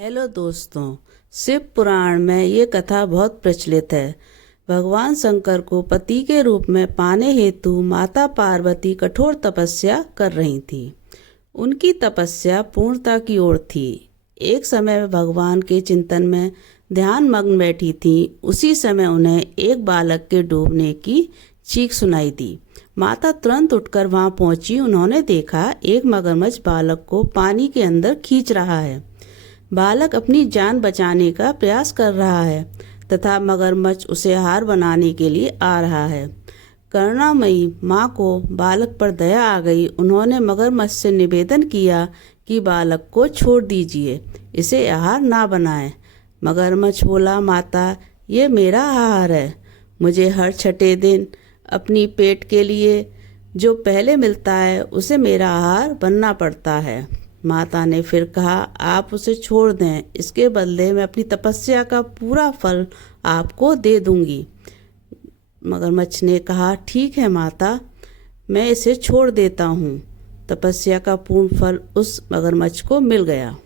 Hello दोस्तों, शिव पुराण में ये कथा बहुत प्रचलित है। भगवान शंकर को पति के रूप में पाने हेतु माता पार्वती कठोर तपस्या कर रही थी। उनकी तपस्या पूर्णता की ओर थी। एक समय में भगवान के चिंतन में ध्यान मग्न बैठी थी। उसी समय उन्हें एक बालक के डूबने की चीख सुनाई दी। माता तुरंत उठकर वहां पहुंची। उन्होंने देखा एक मगरमच्छ बालक को पानी के अंदर खींच रहा है। बालक अपनी जान बचाने का प्रयास कर रहा है तथा मगरमच्छ उसे आहार बनाने के लिए आ रहा है। करुणामयी माँ को बालक पर दया आ गई। उन्होंने मगरमच्छ से निवेदन किया कि बालक को छोड़ दीजिए, इसे आहार ना बनाएं। मगरमच्छ बोला, माता, ये मेरा आहार है। मुझे हर छठे दिन अपनी पेट के लिए जो पहले मिलता है उसे मेरा आहार बनना पड़ता है। माता ने फिर कहा, आप उसे छोड़ दें, इसके बदले मैं अपनी तपस्या का पूरा फल आपको दे दूंगी। मगरमच्छ ने कहा, ठीक है माता, मैं इसे छोड़ देता हूँ। तपस्या का पूर्ण फल उस मगरमच्छ को मिल गया।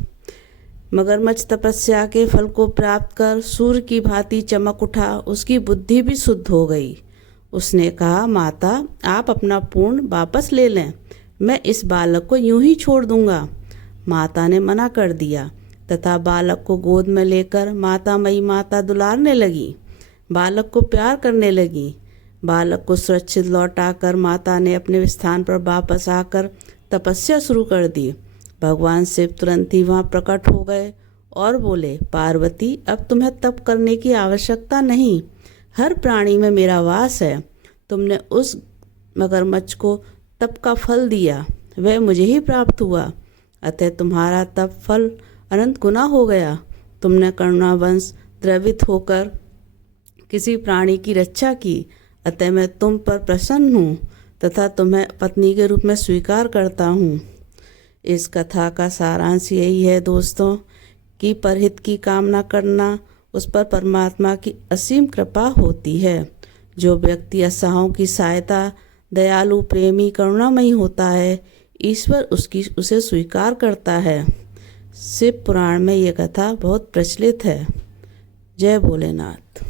मगरमच्छ तपस्या के फल को प्राप्त कर सूर्य की भांति चमक उठा। उसकी बुद्धि भी शुद्ध हो गई। उसने कहा, माता, आप अपना पूर्ण वापस ले लें, मैं इस बालक को यूं ही छोड़ दूंगा। माता ने मना कर दिया तथा बालक को गोद में लेकर माता मई माता दुलारने लगी। बालक को प्यार करने लगी। बालक को सुरक्षित लौटाकर माता ने अपने स्थान पर वापस आकर तपस्या शुरू कर दी। भगवान शिव तुरंत ही वहाँ प्रकट हो गए और बोले, पार्वती, अब तुम्हें तप करने की आवश्यकता नहीं। हर प्राणी में मेरा वास है। तुमने उस मगरमच्छ को तप का फल दिया, वह मुझे ही प्राप्त हुआ, अतः तुम्हारा तप फल अनंत गुना हो गया। तुमने करुणावंश द्रवित होकर किसी प्राणी की रक्षा की, अतः मैं तुम पर प्रसन्न हूँ तथा तुम्हें पत्नी के रूप में स्वीकार करता हूँ। इस कथा का सारांश यही है दोस्तों कि परहित की कामना करना, उस पर परमात्मा की असीम कृपा होती है। जो व्यक्ति असहायों की सहायता, दयालु, प्रेमी, करुणामयी होता है, ईश्वर उसे स्वीकार करता है। शिव पुराण में ये कथा बहुत प्रचलित है। जय भोलेनाथ।